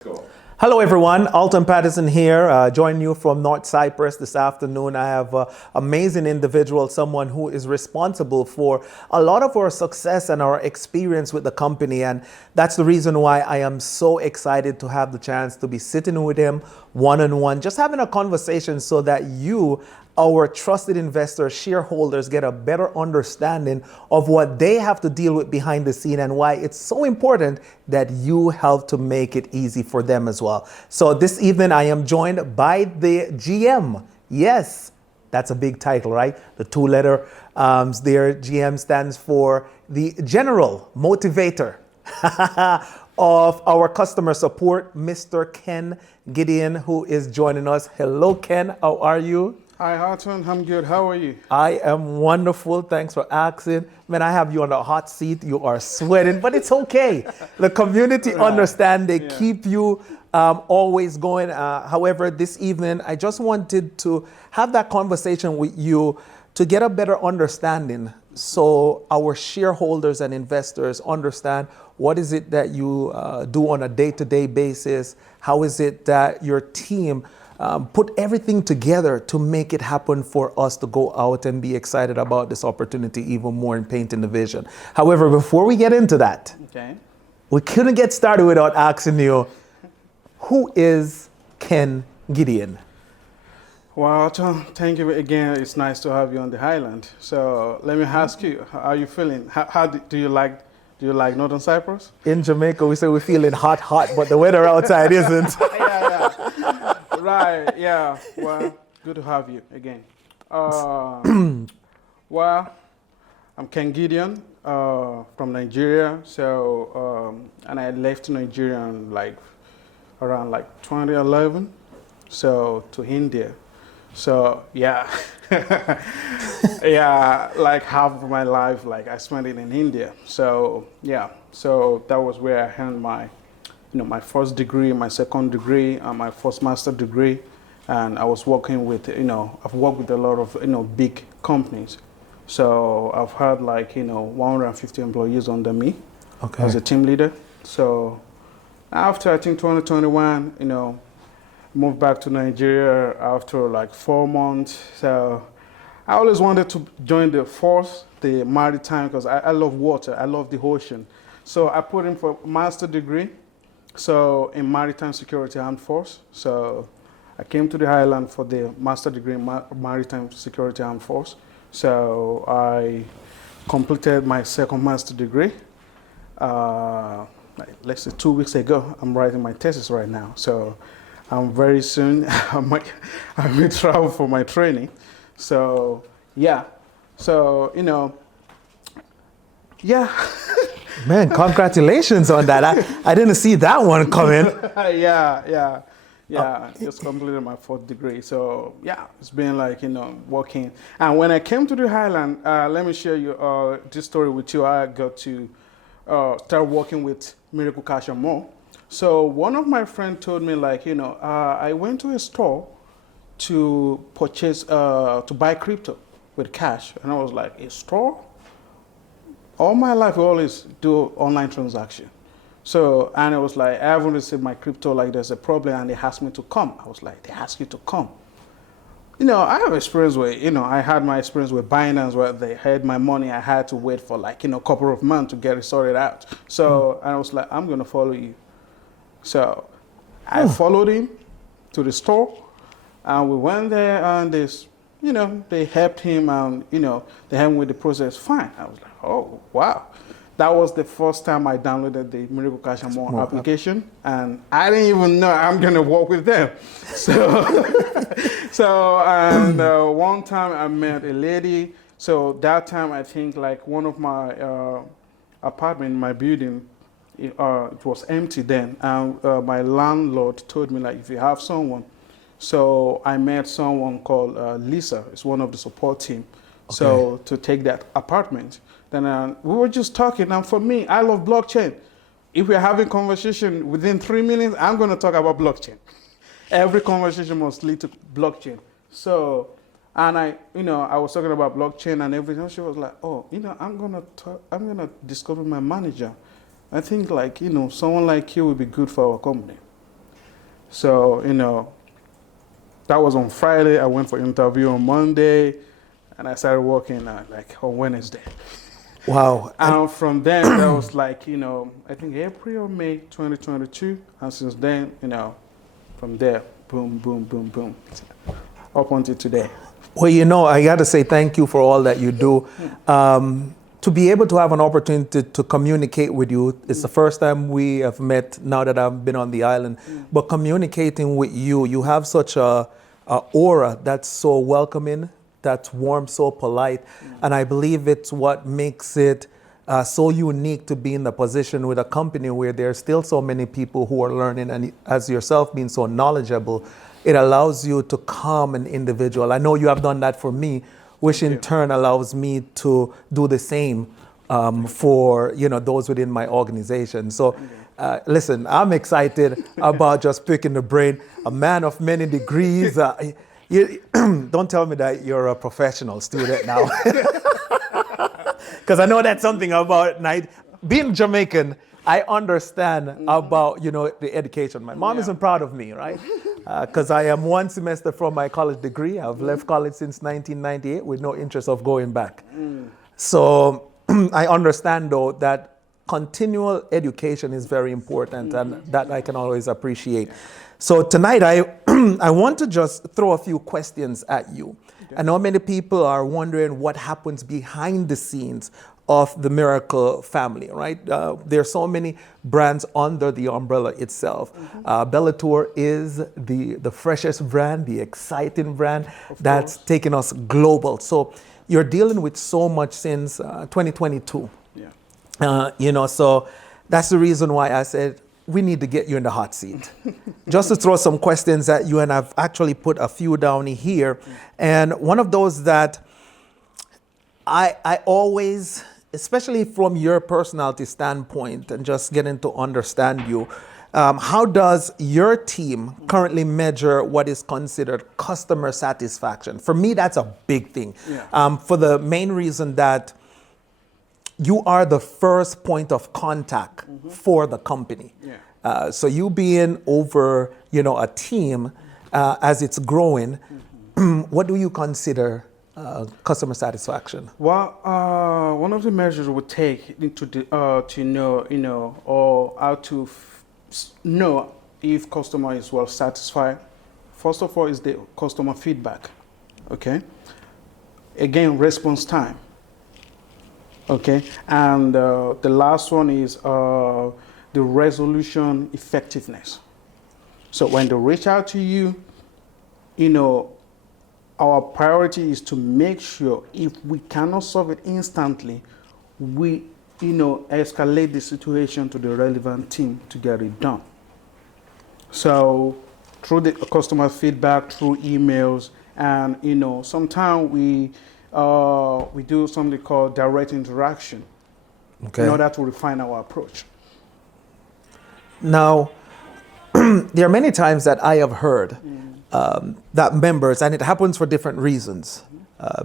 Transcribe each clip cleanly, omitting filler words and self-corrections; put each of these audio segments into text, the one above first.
Cool. Hello everyone, Alton Patterson here, joining you from North Cyprus this afternoon. I have an amazing individual, someone who is responsible for a lot of our success and our experience with the company. And that's the reason why I am so excited to have the chance to be sitting with him one-on-one, just having a conversation so that you, our trusted investors, shareholders, get a better understanding of what they have to deal with behind the scene and why it's so important that you help to make it easy for them as well. So this evening I am joined by the GM. Yes, that's a big title, right? The two-letter there, GM stands for the General Motivator of our customer support, Mr. Ken Gideon, who is joining us. Hello, Ken. How are you? Hi, Harton. I'm good. How are you? I am wonderful. Thanks for asking. Man, I have you on the hot seat. You are sweating, but it's okay. The community understand. They keep you always going. However, this evening, I just wanted to have that conversation with you to get a better understanding so our shareholders and investors understand what is it that you do on a day-to-day basis. How is it that your team put everything together to make it happen for us to go out and be excited about this opportunity even more in painting the vision. However, before we get into that, we couldn't get started without asking you, who is Ken Gideon? Well, thank you again. It's nice to have you on the island. So let me ask you, how are you feeling? How do you like Northern Cyprus? In Jamaica, we say we're feeling hot, but the weather outside isn't. Yeah. Right, yeah. Well, good to have you again. Well, I'm Ken Gideon from Nigeria. So, and I left Nigeria in around 2011. So to India. So yeah, yeah, like half of my life, I spent it in India. So yeah, so that was where I earned my my first degree, my second degree, and my first master degree. And I was working with, I've worked with a lot of, big companies. So I've had 150 employees under me as a team leader. So after, I think 2021, moved back to Nigeria after 4 months. So I always wanted to join the force, the maritime, because I love water, I love the ocean. So I put in for master degree. So in maritime security armed force. So I came to the island for the master degree in maritime security armed force. So I completed my second master degree. Let's say 2 weeks ago. I'm writing my thesis right now. So I'm very soon, I may travel for my training. So yeah, so yeah. Man, congratulations on that. I didn't see that one coming. Yeah. Just completed my fourth degree. So yeah, it's been working. And when I came to the island, let me share you this story with you. I got to start working with Miracle Cash and More. So one of my friends told me I went to a store to purchase, to buy crypto with cash. And I was like, a store? All my life, I always do online transaction. So, and it was I haven't received my crypto, there's a problem, and they asked me to come. I was like, they asked you to come? I have experience with, I had my experience with Binance where they had my money. I had to wait for a couple of months to get it sorted out. So, and I was like, I'm going to follow you. So I followed him to the store, and we went there, and they helped him, and they helped him with the process. Fine. I was like, oh wow, that was the first time I downloaded the Miracle Cash and More application, and I didn't even know I'm gonna work with them. So, and one time I met a lady. So that time I think one of my apartment in my building. It was empty then, and my landlord told me if you have someone. So I met someone called Lisa. It's one of the support team. So to take that apartment, then we were just talking. And for me, I love blockchain. If we're having conversation within 3 minutes, I'm going to talk about blockchain. Every conversation must lead to blockchain. So, and I was talking about blockchain and everything. She was like, oh, I'm gonna discover my manager. I think someone like you would be good for our company. So, that was on Friday. I went for interview on Monday, and I started working like on Wednesday. Wow. And from then, that was like, I think April or May 2022. And since then, from there, boom, boom, boom, boom, up until today. Well, I got to say thank you for all that you do. To be able to have an opportunity to communicate with you, it's the first time we have met now that I've been on the island. But communicating with you, you have such a aura that's so welcoming, that's warm, so polite. And I believe it's what makes it so unique to be in the position with a company where there's still so many people who are learning, and as yourself being so knowledgeable, it allows you to calm an individual. I know you have done that for me, which in turn allows me to do the same for those within my organization. So listen, I'm excited about just picking the brain. A man of many degrees. Don't tell me that you're a professional student now. Because I know that's something about being Jamaican. I understand about the education. My mom isn't proud of me, right? Because I am one semester from my college degree. I've left college since 1998 with no interest of going back. So I understand though that continual education is very important, and that I can always appreciate. So tonight I want to just throw a few questions at you. Okay. I know many people are wondering what happens behind the scenes of the Miracle family, right? There are so many brands under the umbrella itself. Bellator is the freshest brand, the exciting brand that's taken us global. So you're dealing with so much since 2022. Yeah. So that's the reason why I said we need to get you in the hot seat. Just to throw some questions at you, and I've actually put a few down here. And one of those that I always, especially from your personality standpoint and just getting to understand you, how does your team currently measure what is considered customer satisfaction? For me, that's a big thing. Yeah. For the main reason that you are the first point of contact for the company. Yeah. So you being over, a team as it's growing, what do you consider customer satisfaction? Well, one of the measures we take to know, or how to know if customer is well satisfied. First of all, is the customer feedback. Okay. Again, response time. Okay, and the last one is the resolution effectiveness. So when they reach out to you, our priority is to make sure if we cannot solve it instantly, we, escalate the situation to the relevant team to get it done. So through the customer feedback, through emails, and, sometimes we do something called direct interaction in order to refine our approach. Now, there are many times that I have heard that members, and it happens for different reasons.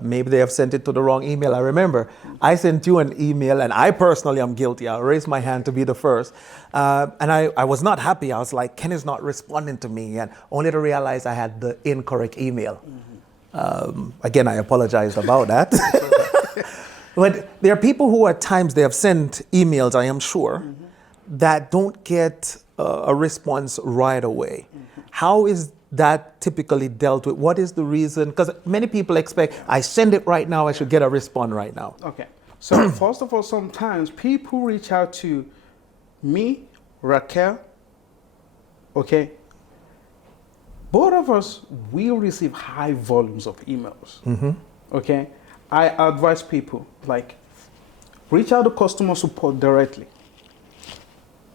Maybe they have sent it to the wrong email. I remember I sent you an email, and I personally am guilty. I'll raise my hand to be the first. And I was not happy. I was like, Ken is not responding to me, and only to realize I had the incorrect email. Again, I apologize about that. But there are people who at times they have sent emails, I am sure, that don't get a response right away. How is that typically dealt with? What is the reason? Because many people expect, I send it right now, I should get a response right now. Okay. So first of all, sometimes people reach out to me, Raquel, okay? Both of us will receive high volumes of emails, okay? I advise people, reach out to customer support directly.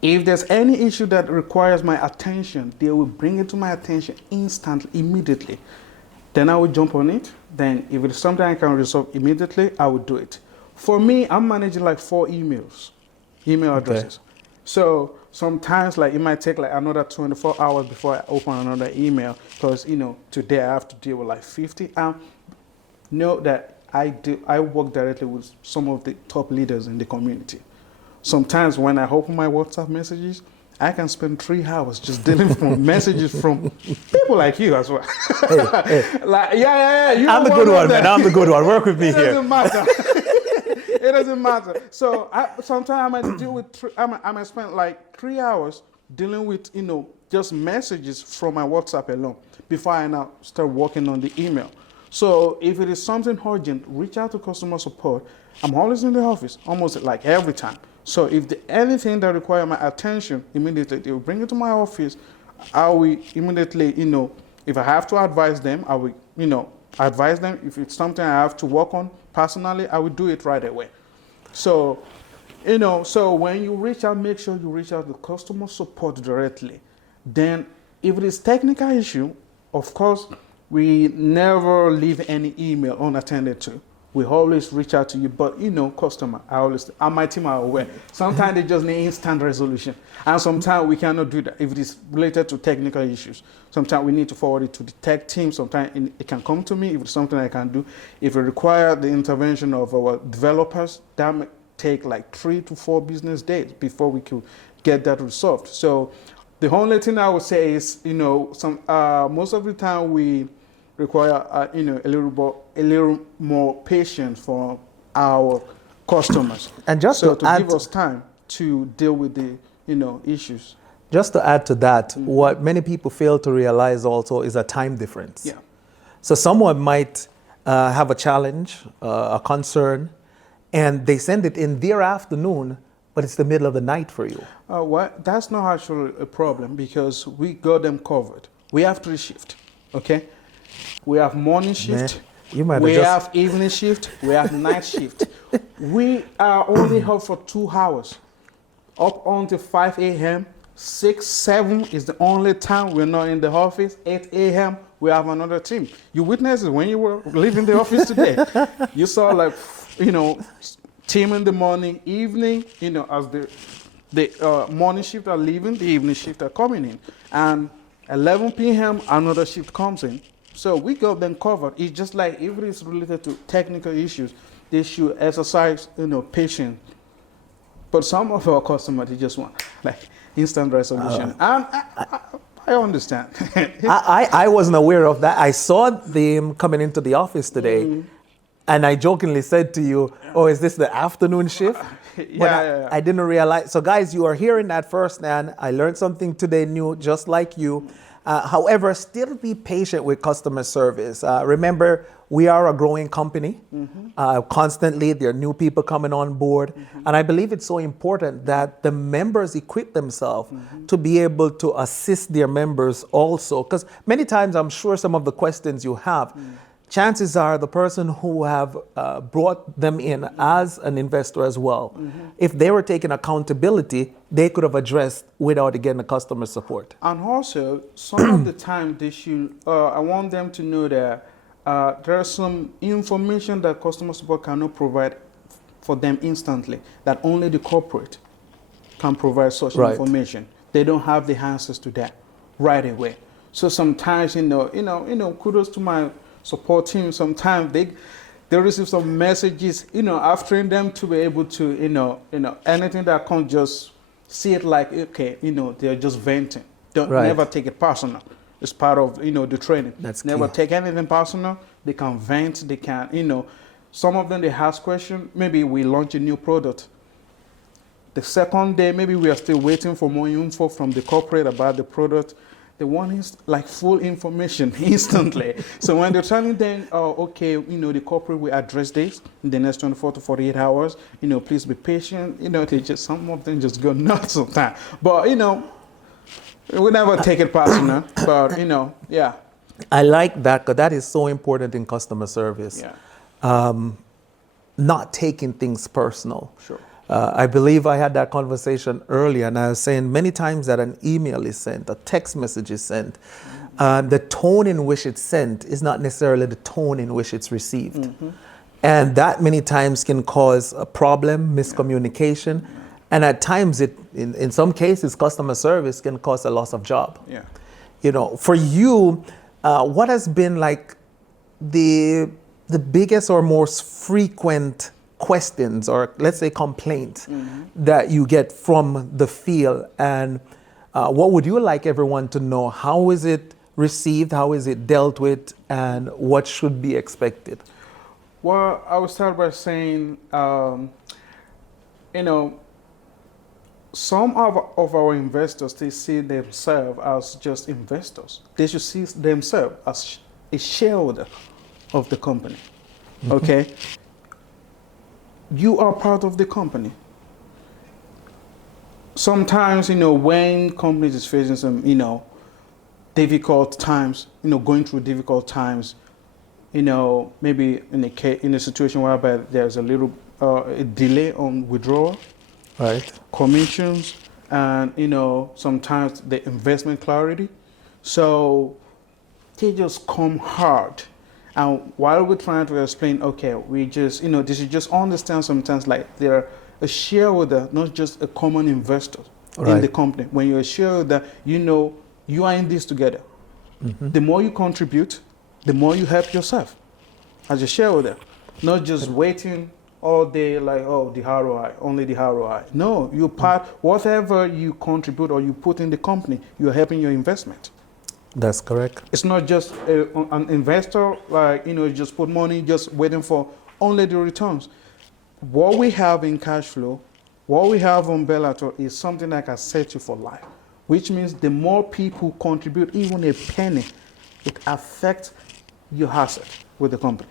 If there's any issue that requires my attention, they will bring it to my attention instantly, immediately. Then I will jump on it. Then if it's something I can resolve immediately, I will do it. For me, I'm managing 4 email addresses. So sometimes it might take another 24 hours before I open another email because, today I have to deal with 50. Know that I work directly with some of the top leaders in the community. Sometimes when I open my WhatsApp messages, I can spend 3 hours just dealing with messages from people like you as well. Like, yeah. You I'm the good one, man. I'm the good one. Work with me it here. doesn't matter. It doesn't matter. So sometimes I might deal with, I might spend like 3 hours dealing with, just messages from my WhatsApp alone before I now start working on the email. So if it is something urgent, reach out to customer support. I'm always in the office, almost like every time. So if anything that requires my attention, immediately they will bring it to my office. I will immediately, if I have to advise them, I will, advise them. If it's something I have to work on personally, I will do it right away. So, so when you reach out, make sure you reach out to customer support directly. Then if it is technical issue, of course, we never leave any email unattended to. We always reach out to you, but customer, and my team are aware. Sometimes they just need instant resolution, and sometimes we cannot do that if it is related to technical issues. Sometimes we need to forward it to the tech team. Sometimes it can come to me if it's something I can do. If it requires the intervention of our developers, that may take like 3 to 4 business days before we could get that resolved. So the only thing I would say is, most of the time we require a little more patience for our customers, And just so to to add give us time to deal with the issues. Just to add to that, what many people fail to realize also is a time difference. Yeah. So someone might have a challenge, a concern, and they send it in their afternoon, but it's the middle of the night for you. Well, that's not actually a problem because we got them covered. We have 3 shifts, okay? We have morning shift, you might we have have evening shift, we have night shift. We are only up for 2 hours, up until 5 a.m., 6, 7 is the only time we're not in the office. 8 a.m., we have another team. You witnessed it when you were leaving the office today. You saw team in the morning, evening, as the morning shift are leaving, the evening shift are coming in. And 11 p.m., another shift comes in. So we got them covered. It's just like if it is related to technical issues, they should exercise, patience. But some of our customers, they just want instant resolution. And I understand. I wasn't aware of that. I saw them coming into the office today, and I jokingly said to you, "Oh, is this the afternoon shift?" Yeah. I didn't realize. So, guys, you are hearing that firsthand. I learned something today new, just like you. However, still be patient with customer service. Remember, we are a growing company. Constantly, there are new people coming on board. And I believe it's so important that the members equip themselves to be able to assist their members also. Because many times, I'm sure some of the questions you have, chances are the person who have brought them in as an investor as well, if they were taking accountability, they could have addressed without again the customer support. And also, some of the time they should, I want them to know that there's some information that customer support cannot provide for them instantly, that only the corporate can provide such information. They don't have the answers to that right away. So sometimes, kudos to my support team. Sometimes they receive some messages, after them to be able to, anything that can't just see it like, okay, they're just venting. Never take it personal. It's part of, the training. That's never key. take anything personal. They can vent. They can, some of them, they ask questions. Maybe we launch a new product. The second day, maybe we are still waiting for more info from the corporate about the product. They want full information instantly. So when they're telling them, okay, the corporate will address this in the next 24 to 48 hours, please be patient. Some of them just go nuts sometimes. But, we never take it personal. But, yeah. I like that because that is so important in customer service. Yeah. Not taking things personal. Sure. I believe I had that conversation earlier, and I was saying many times that an email is sent, a text message is sent, the tone in which it's sent is not necessarily the tone in which it's received. And that many times can cause a problem, miscommunication, and at times in some cases, customer service can cause a loss of job. Yeah. For you, what has been like the biggest or most frequent questions, or let's say complaints, that you get from the field, and What would you like everyone to know? How is it received? How is it dealt with? And what should be expected? Well, I would start by saying, you know, some of our investors, they see themselves as just investors. They should see themselves as a shareholder of the company. Okay? You are part of the company. Sometimes, when companies is facing some, difficult times, going through difficult times, maybe in a situation whereby there's a little a delay on withdrawal, Right. commissions, and sometimes the investment clarity. So they just come hard. And while we're trying to explain, okay, we just they should just understand sometimes like they're a shareholder, not just a common investor in the company. When you're a shareholder, you are in this together. The more you contribute, the more you help yourself as a shareholder, not just waiting all day like, oh, the ROI, only the ROI. No, you part, whatever you contribute or you put in the company, you're helping your investment. That's correct. It's not just an investor, like, just put money, just waiting for only the returns. What we have in Cashflow, what we have on Bellator is something that can set you for life, which means the more people contribute, even a penny, it affects your asset with the company.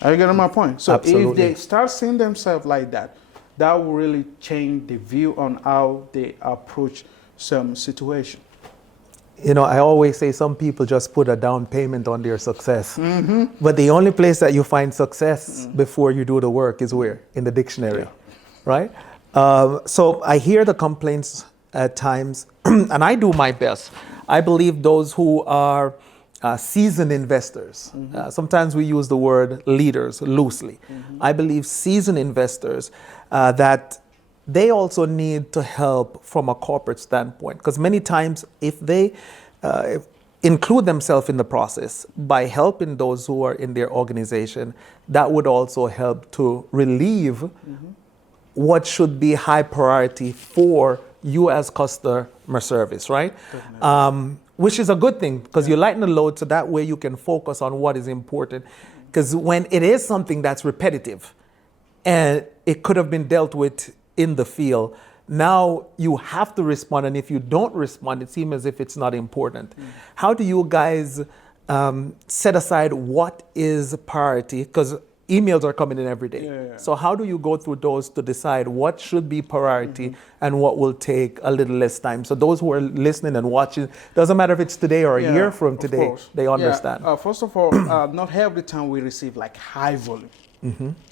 Are you getting my point? So Absolutely. if they start seeing themselves like that, that will really change the view on how they approach some situation. I always say some people just put a down payment on their success. But the only place that you find success before you do the work is where? In the dictionary, right? So I hear the complaints at times, and I do my best. I believe those who are seasoned investors, sometimes we use the word leaders loosely. I believe seasoned investors that they also need to help from a corporate standpoint, because many times if they include themselves in the process by helping those who are in their organization, that would also help to relieve what should be high priority for you as customer service, right? Which is a good thing, because you lighten the load so that way you can focus on what is important. Because when it is something that's repetitive and it could have been dealt with in the field, now you have to respond, and if you don't respond, it seems as if it's not important. How do you guys set aside what is priority? Because emails are coming in every day. So how do you go through those to decide what should be priority and what will take a little less time? So those who are listening and watching, doesn't matter if it's today or a year from today, they understand. First of all, not every time we receive like high volume.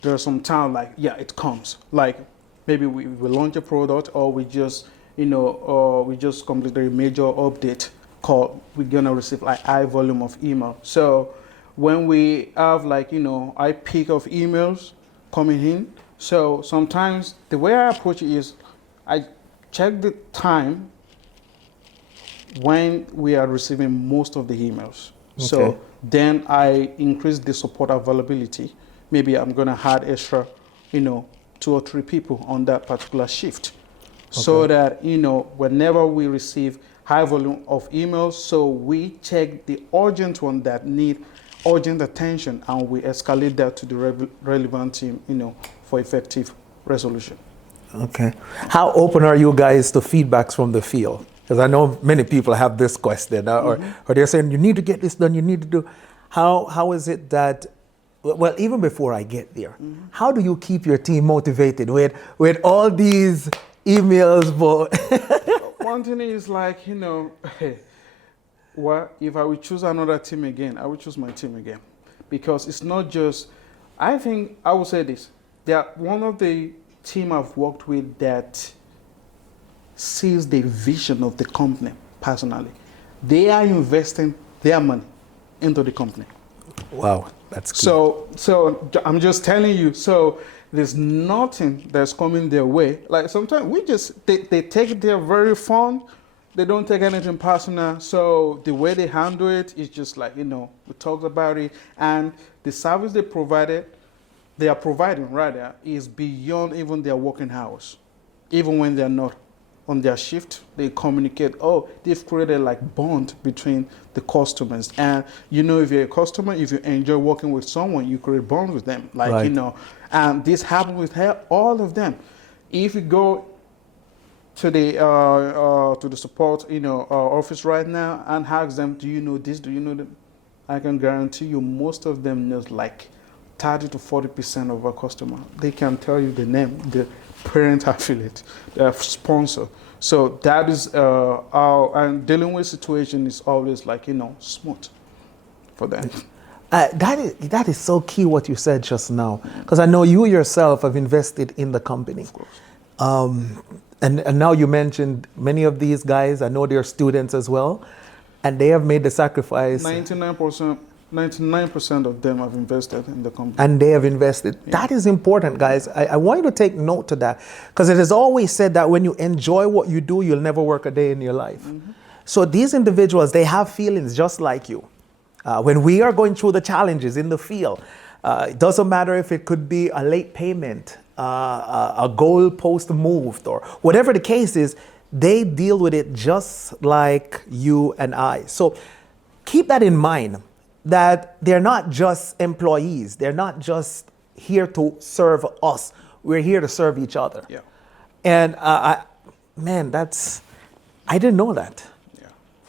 There are some time like, it comes. Like maybe we launch a product, or we just, we just completed a major update call. We're gonna receive like high volume of email. So when we have like, I peak of emails coming in. So sometimes the way I approach it is I check the time when we are receiving most of the emails. So then I increase the support availability. Maybe I'm gonna add extra, 2 or 3 people on that particular shift. So that, whenever we receive high volume of emails, so we check the urgent one that need urgent attention, and we escalate that to the relevant team, for effective resolution. Okay. How open are you guys to feedbacks from the field? Because I know many people have this question, or they're saying, you need to get this done, you need to do. How is it that, well, even before I get there, how do you keep your team motivated with all these emails? One thing is like, well, if I would choose another team again, I would choose my team again. Because it's not just, I think, I will say this, they are one of the team I've worked with that sees the vision of the company personally. They are investing their money into the company. Wow, that's cool. So I'm just telling you, so there's nothing that's coming their way. Like sometimes they take it, they're very fun. They don't take anything personal. So the way they handle it is just like, we talked about it. And the service they are providing rather, is beyond even their working hours, even when they're not on their shift, they communicate. Oh, they've created like bond between the customers. And you know, if you're a customer, if you enjoy working with someone, you create bond with them. Like, Right. you know, and this happened with all of them. If you go to the support, office right now and ask them, do you know this? Do you know that? I can guarantee you most of them knows like 30 to 40% of our customer. They can tell you the name, the parent affiliate, the sponsor. So that is and dealing with situation is always like, smooth for them. That is so key what you said just now, because I know you yourself have invested in the company. Of course. And now you mentioned many of these guys, I know they're students as well, and they have made the sacrifice. 99% of them have invested in the company. And they have invested. Yeah. That is important, guys. I want you to take note to that, because it is always said that when you enjoy what you do, you'll never work a day in your life. Mm-hmm. So these individuals, they have feelings just like you. When we are going through the challenges in the field, it doesn't matter if it could be a late payment, a goal post moved, or whatever the case is, they deal with it just like you and I. So keep that in mind, that they're not just employees. They're not just here to serve us. We're here to serve each other. Yeah. And I didn't know that.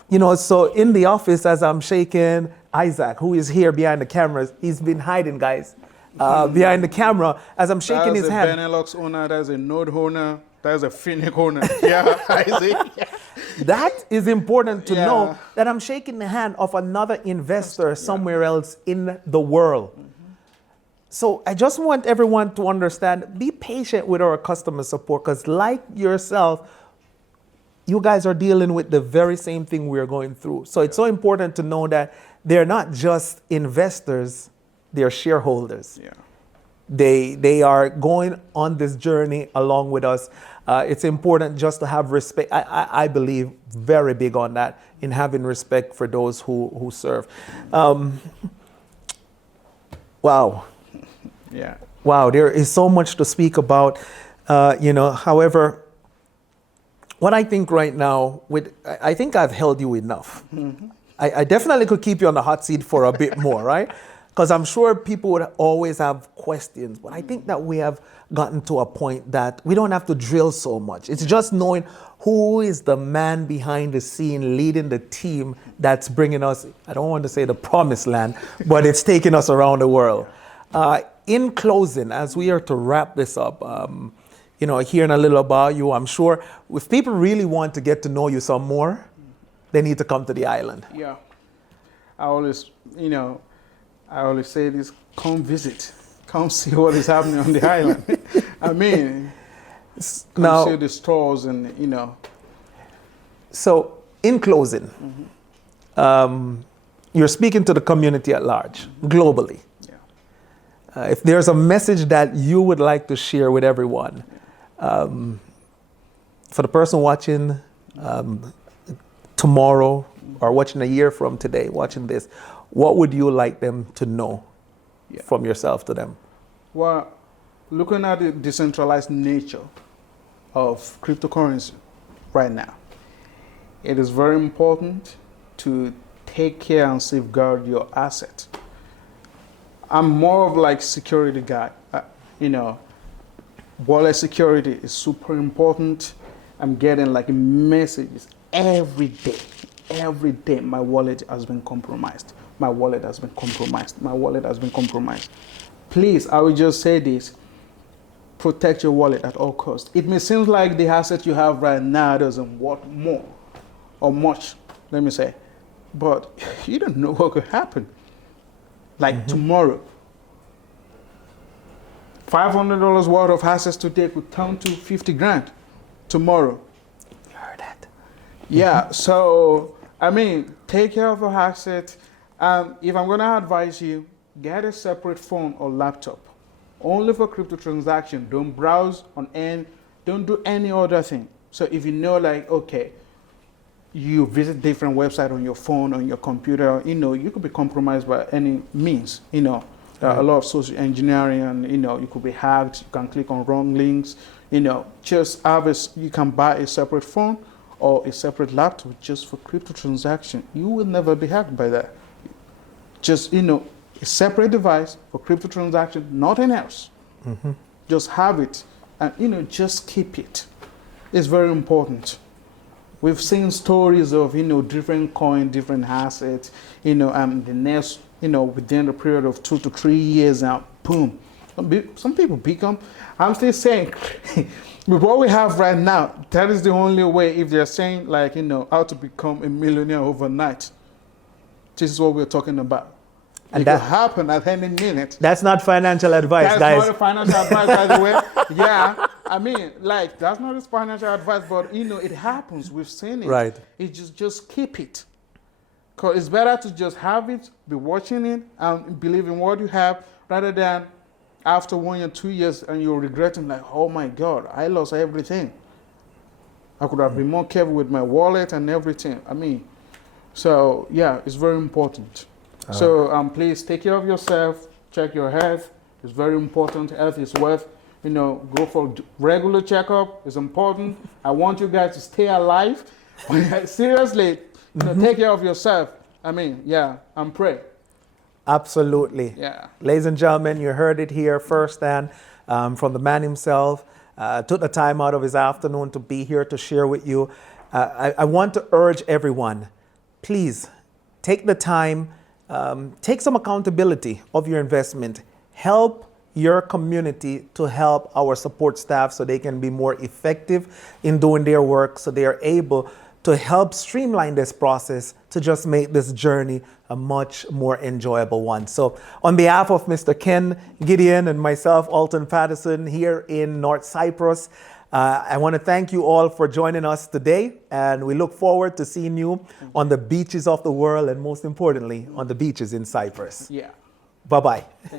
Yeah. So in the office, as I'm shaking Isaac, who is here behind the cameras, he's been hiding, guys, behind the camera as I'm shaking his hand. That's a Benelux owner, that's a Node owner, that's a Phoenix owner. Yeah, Isaac. Yeah. That is important to know, that I'm shaking the hand of another investor somewhere else in the world. Mm-hmm. So I just want everyone to understand, be patient with our customer support, because like yourself, you guys are dealing with the very same thing we're going through. So it's so important to know that they're not just investors, they're shareholders. Yeah. They are going on this journey along with us. It's important just to have respect. I believe very big on that, in having respect for those who serve. Wow. Yeah. Wow, there is so much to speak about. However, what I think right now, I think I've held you enough. Mm-hmm. I definitely could keep you on the hot seat for a bit more, right? Because I'm sure people would always have questions, but I think that we have gotten to a point that we don't have to drill so much. It's just knowing who is the man behind the scene leading the team that's bringing us, I don't want to say the promised land, but it's taking us around the world. In closing, as we are to wrap this up, hearing a little about you, I'm sure if people really want to get to know you some more, they need to come to the island. Yeah. I always say this, come visit. Come see what is happening on the island. I mean, come see the stores and, So, in closing, you're speaking to the community at large, globally. Yeah. If there's a message that you would like to share with everyone, for the person watching tomorrow or watching a year from today, watching this, what would you like them to know from yourself to them? Well, looking at the decentralized nature of cryptocurrency right now, it is very important to take care and safeguard your asset. I'm more of like security guy. Wallet security is super important. I'm getting like messages every day. Every day my wallet has been compromised. My wallet has been compromised. My wallet has been compromised. Please, I will just say this. Protect your wallet at all costs. It may seem like the asset you have right now doesn't worth more or much, let me say. But you don't know what could happen. Like tomorrow, $500 worth of assets today could turn to 50 grand tomorrow. You heard that? Yeah, so, take care of your assets. If I'm going to advise you, get a separate phone or laptop. Only for crypto transaction. Don't browse on end. Don't do any other thing. So if you know, you visit different websites on your phone, on your computer, you could be compromised by any means, A lot of social engineering and, you could be hacked. You can click on wrong links. just you can buy a separate phone or a separate laptop just for crypto transaction. You will never be hacked by that. Just, a separate device for crypto transaction, nothing else. Mm-hmm. Just have it and, just keep it. It's very important. We've seen stories of, different coin, different assets, the next, within the period of 2 to 3 years now, boom. Some people become, I'm still saying, with what we have right now, that is the only way if they're saying like, how to become a millionaire overnight. This is what we're talking about. And that could happen at any minute. That's not financial advice, that's guys. That's not financial advice, by the way. Yeah, I mean, like, that's not financial advice, but, it happens. We've seen it. Right. It's just keep it. Because it's better to just have it, be watching it, and believe in what you have, rather than after 1 or 2 years and you're regretting, like, oh my God, I lost everything. I could have been more careful with my wallet and everything. I mean, so yeah, it's very important. So please take care of yourself, check your health. It's very important. Health is worth, go for regular checkup. It's important. I want you guys to stay alive. Seriously, take care of yourself. I mean, yeah, and pray. Absolutely. Yeah. Ladies and gentlemen, you heard it here firsthand from the man himself. Took the time out of his afternoon to be here to share with you. I want to urge everyone, please take the time, take some accountability of your investment. Help your community to help our support staff so they can be more effective in doing their work, so they are able to help streamline this process to just make this journey a much more enjoyable one. So on behalf of Mr. Ken, Gideon, and myself, Alton Patterson, here in North Cyprus, I want to thank you all for joining us today, and we look forward to seeing you on the beaches of the world, and most importantly, on the beaches in Cyprus. Yeah. Bye-bye.